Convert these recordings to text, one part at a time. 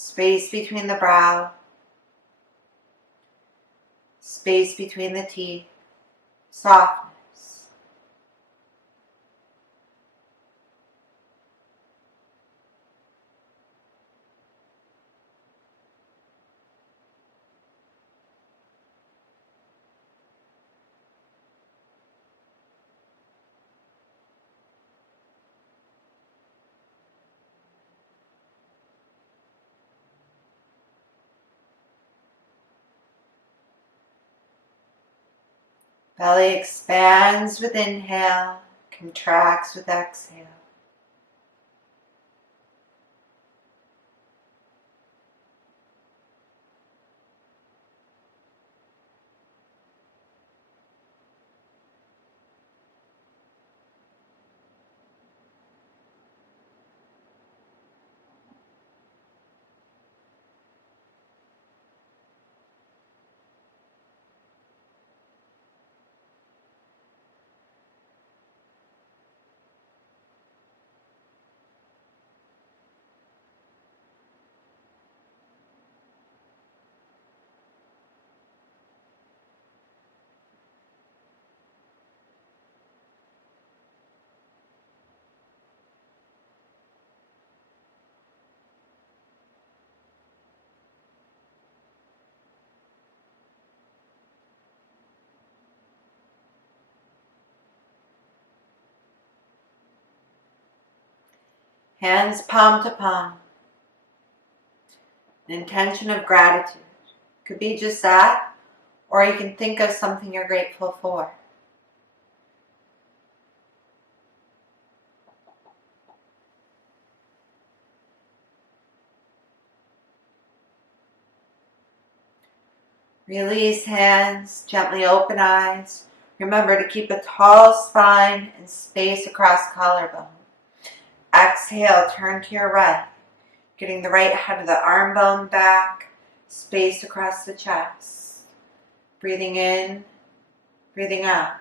Space between the brow. Space between the teeth. Softness. Belly expands with inhale, contracts with exhale. Hands palm to palm. An intention of gratitude. Could be just that, or you can think of something you're grateful for. Release hands, gently open eyes. Remember to keep a tall spine and space across collarbone. Exhale, turn to your right, getting the right head of the arm bone back, space across the chest. Breathing in, breathing out.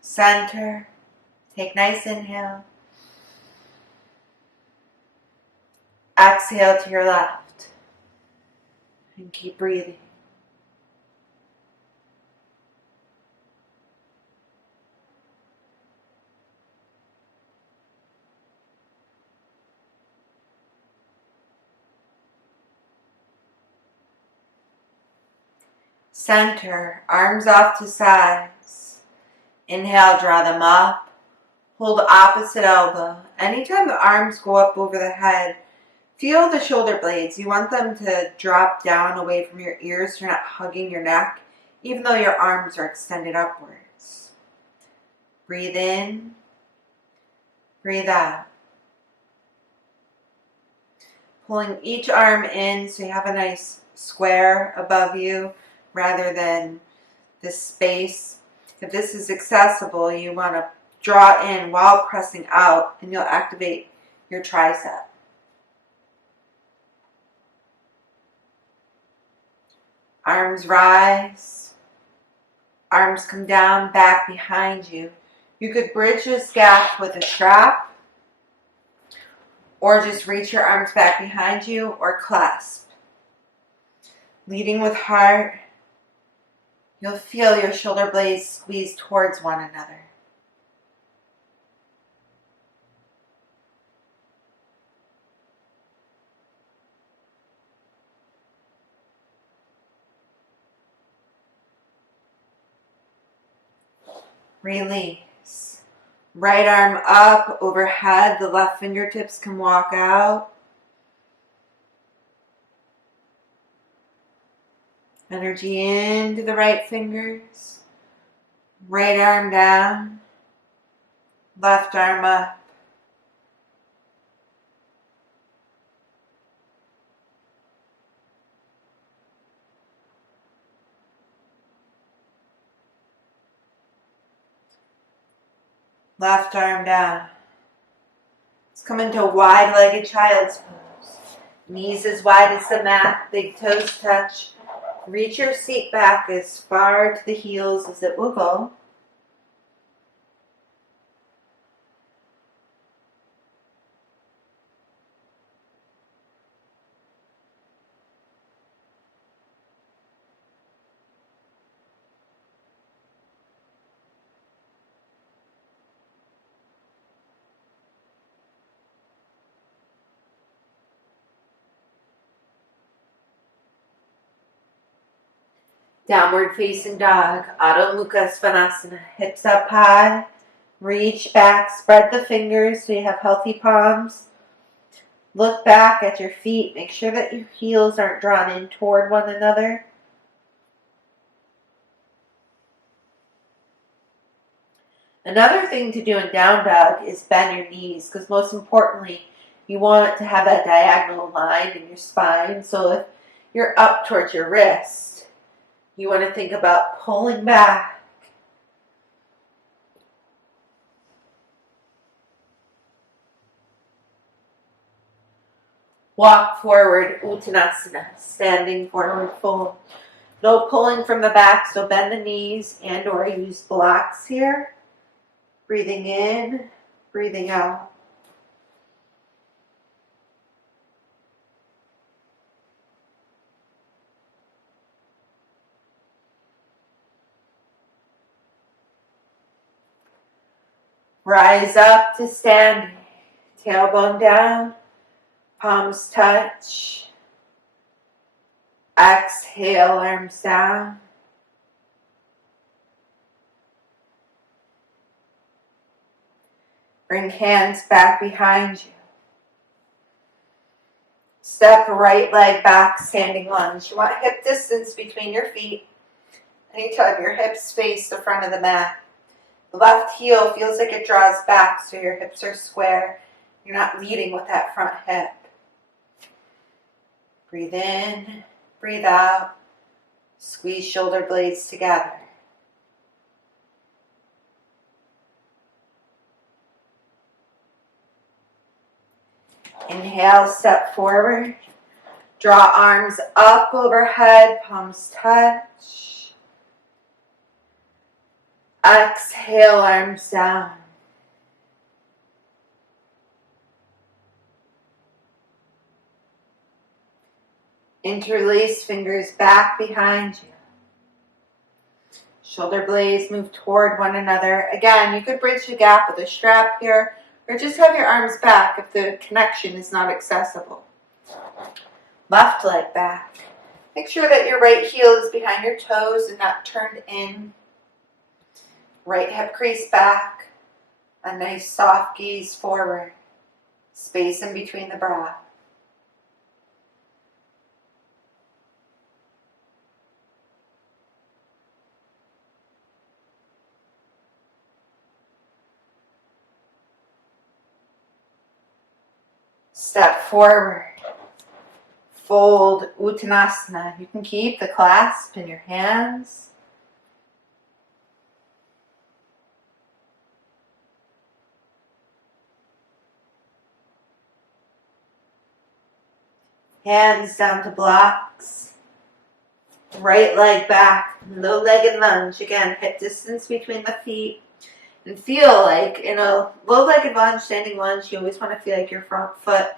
Center, take nice inhale. Exhale to your left and keep breathing. Center, arms off to sides. Inhale, draw them up. Hold opposite elbow. Anytime the arms go up over the head, feel the shoulder blades. You want them to drop down away from your ears so you're not hugging your neck, even though your arms are extended upwards. Breathe in, breathe out. Pulling each arm in so you have a nice square above you rather than this space. If this is accessible, you want to draw in while pressing out, and you'll activate your tricep. Arms rise. Arms come down, back behind you. You could bridge this gap with a strap, or just reach your arms back behind you, or clasp. Leading with heart, you'll feel your shoulder blades squeeze towards one another. Release. Right arm up overhead, the left fingertips can walk out. Energy into the right fingers. Right arm down. Left arm up. Left arm down. Let's come into a wide-legged child's pose. Knees as wide as the mat, big toes touch. Reach your seat back as far to the heels as it will go. Downward facing dog, Adho Mukha Svanasana. Hips up high, reach back, spread the fingers so you have healthy palms. Look back at your feet, make sure that your heels aren't drawn in toward one another. Another thing to do in down dog is bend your knees, because most importantly, you want to have that diagonal line in your spine. So if you're up towards your wrist, you want to think about pulling back. Walk forward, Uttanasana, standing forward fold. No pulling from the back, so bend the knees and or use blocks here. Breathing in, breathing out. Rise up to standing, tailbone down, palms touch. Exhale, arms down. Bring hands back behind you. Step right leg back, standing lunge. You want hip distance between your feet. Anytime your hips face the front of the mat. The left heel feels like it draws back so your hips are square. You're not leading with that front hip. Breathe in, breathe out. Squeeze shoulder blades together. Inhale, step forward. Draw arms up overhead, palms touch. Exhale, arms down. Interlace fingers back behind you. Shoulder blades move toward one another. Again, you could bridge the gap with a strap here, or just have your arms back if the connection is not accessible. Left leg back. Make sure that your right heel is behind your toes and not turned in. Right hip crease back. A nice soft gaze forward. Space in between the brow. Step forward. Fold Uttanasana. You can keep the clasp in your hands. Hands down to blocks. Right leg back. Low-legged lunge. Again, hip distance between the feet. And feel like in a low-legged lunge, standing lunge, you always want to feel like your front foot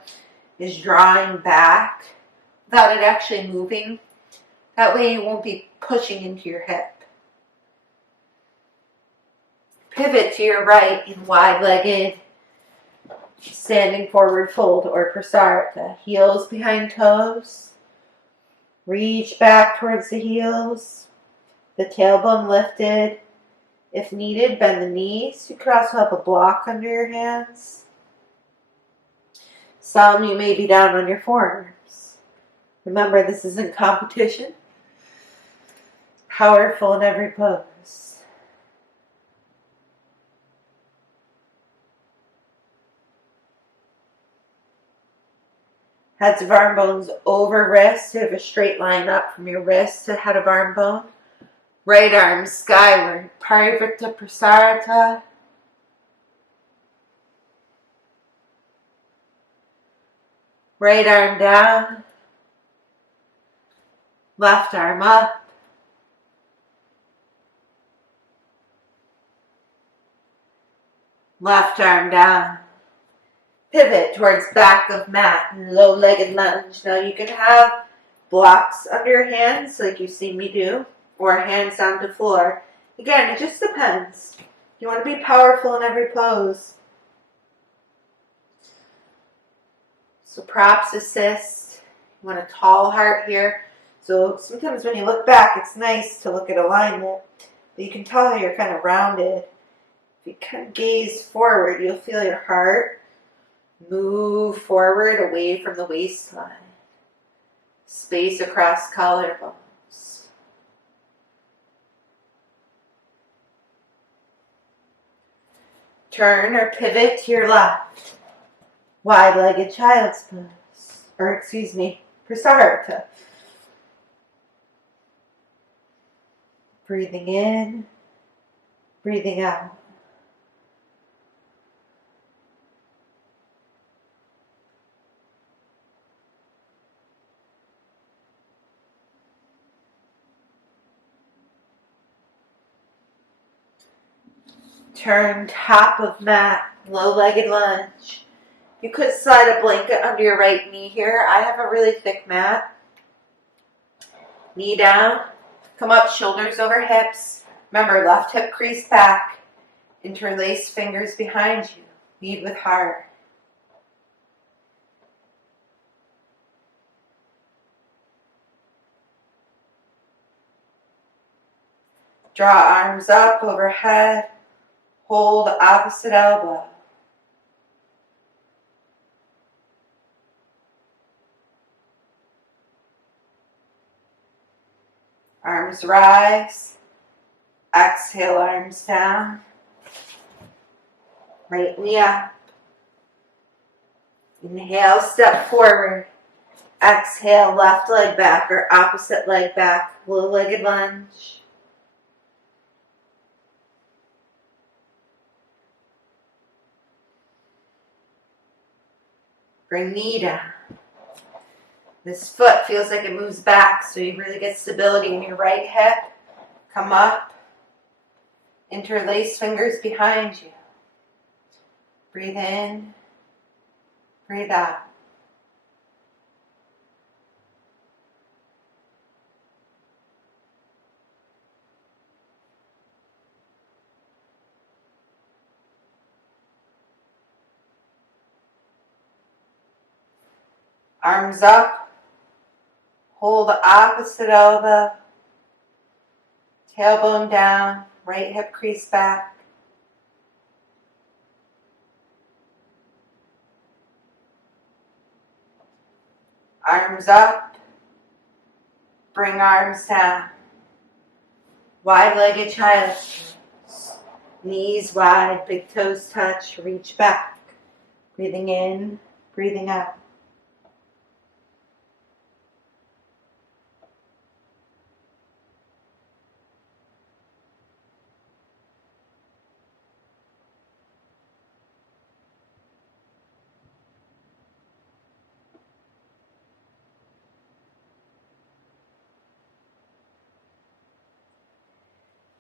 is drawing back without it actually moving. That way you won't be pushing into your hip. Pivot to your right in wide-legged standing forward fold or prasarita. Heels behind toes. Reach back towards the heels. The tailbone lifted. If needed, bend the knees. You could also have a block under your hands. Some you may be down on your forearms. Remember, this isn't competition. Powerful in every pose. Heads of arm bones over wrists. You have a straight line up from your wrist to head of arm bone. Right arm skyward. Parivrtta Prasarita. Right arm down. Left arm up. Left arm down. Pivot towards back of mat and low-legged lunge. Now you can have blocks under your hands like you see me do, or hands down to floor. Again, it just depends. You want to be powerful in every pose. So props assist. You want a tall heart here. So sometimes when you look back, it's nice to look at alignment. But you can tell how you're kind of rounded. If you kind of gaze forward, you'll feel your heart move forward away from the waistline. Space across collarbones. Turn or pivot to your left. Wide-legged child's pose. Or excuse me, Prasarita. Breathing in, breathing out. Turn top of mat, low-legged lunge. You could slide a blanket under your right knee here. I have a really thick mat. Knee down, come up, shoulders over hips. Remember, left hip crease back. Interlace fingers behind you. Lead with heart. Draw arms up overhead. Hold opposite elbow. Arms rise. Exhale, arms down. Right knee up. Inhale, step forward. Exhale, left leg back or opposite leg back. Low-legged lunge. Bring knee down. This foot feels like it moves back, so you really get stability in your right hip. Come up. Interlace fingers behind you. Breathe in. Breathe out. Arms up. Hold the opposite elbow. Tailbone down. Right hip crease back. Arms up. Bring arms down. Wide-legged child's pose. Knees wide, big toes touch, reach back. Breathing in, breathing out.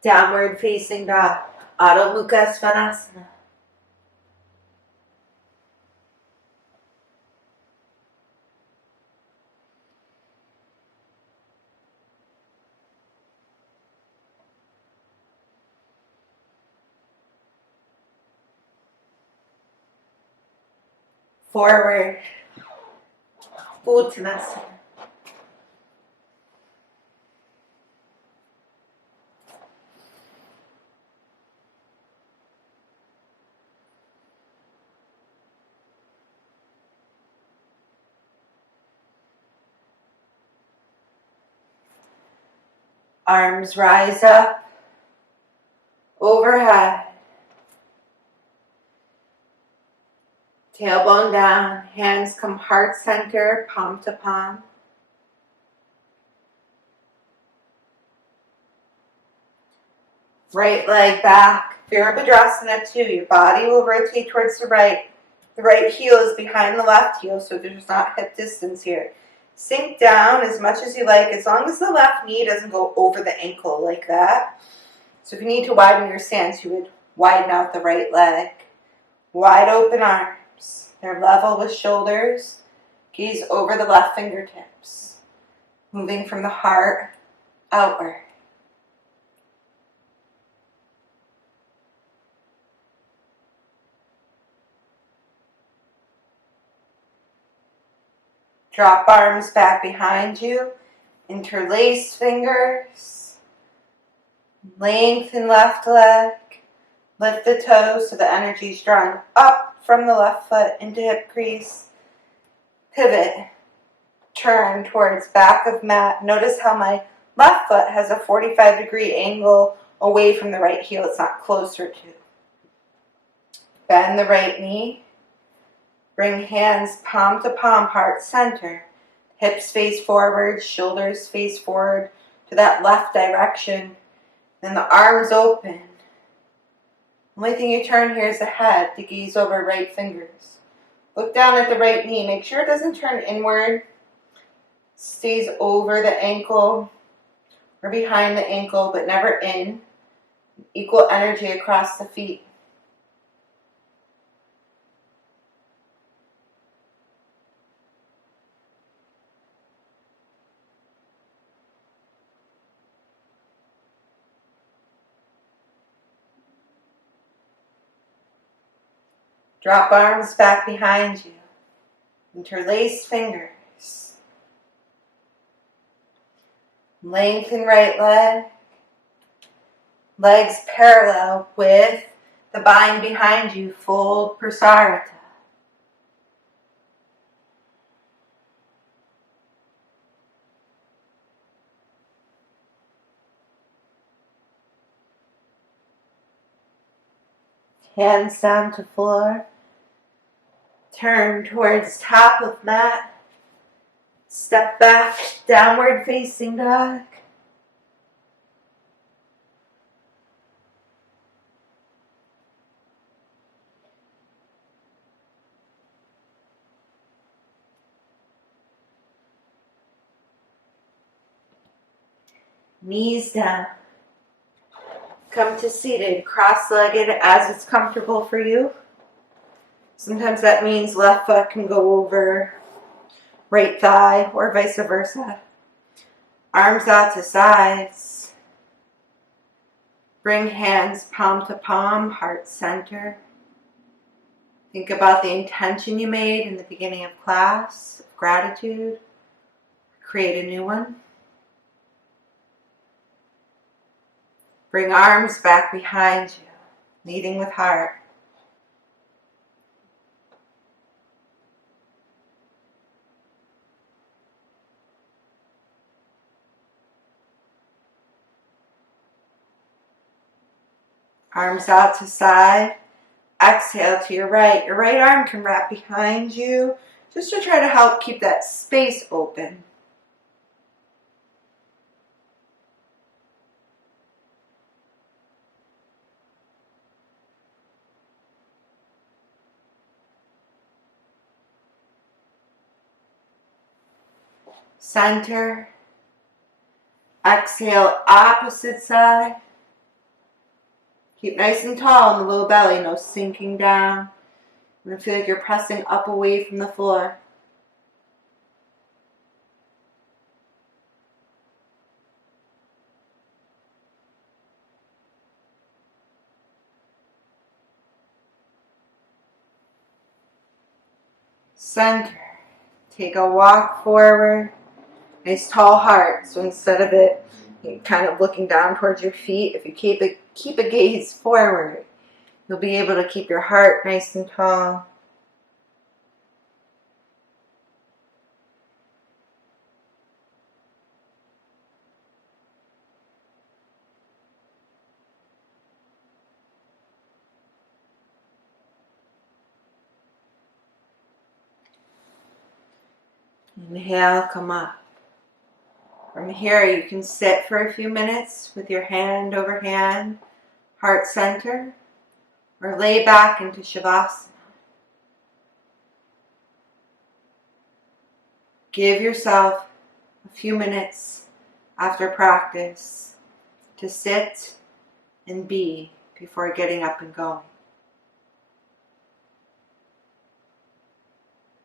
Downward facing dog, Adho Mukha Svanasana. Forward, Uttanasana. Arms rise up, overhead. Tailbone down, hands come heart center, palm to palm. Right leg back, Virabhadrasana 2. Your body will rotate towards the right. The right heel is behind the left heel, so there's not hip distance here. Sink down as much as you like, as long as the left knee doesn't go over the ankle like that. So if you need to widen your stance, you would widen out the right leg. Wide open arms. They're level with shoulders. Gaze over the left fingertips. Moving from the heart outward. Drop arms back behind you. Interlace fingers. Lengthen left leg. Lift the toes so the energy is drawn up from the left foot into hip crease. Pivot. Turn towards back of mat. Notice how my left foot has a 45-degree angle away from the right heel. It's not closer to. Bend the right knee. Bring hands palm to palm, heart center. Hips face forward, shoulders face forward to that left direction. Then the arms open. Only thing you turn here is the head to gaze over right fingers. Look down at the right knee. Make sure it doesn't turn inward. Stays over the ankle or behind the ankle, but never in. Equal energy across the feet. Drop arms back behind you. Interlace fingers. Lengthen right leg. Legs parallel with the bind behind you. Fold Prasarita. Hands down to floor. Turn towards top of mat. Step back, downward facing dog. Knees down. Come to seated, cross-legged as it's comfortable for you. Sometimes that means left foot can go over right thigh or vice versa. Arms out to sides. Bring hands palm to palm, heart center. Think about the intention you made in the beginning of class, gratitude. Create a new one. Bring arms back behind you, leading with heart. Arms out to side. Exhale to your right. Your right arm can wrap behind you just to try to help keep that space open. Center. Exhale, opposite side. Keep nice and tall in the low belly, no sinking down. You're going to feel like you're pressing up away from the floor. Center. Take a walk forward. Nice tall heart. So instead of it kind of looking down towards your feet, if you keep a gaze forward, you'll be able to keep your heart nice and tall. Inhale, come up. From here, you can sit for a few minutes with your hand over hand, heart center, or lay back into Shavasana. Give yourself a few minutes after practice to sit and be before getting up and going.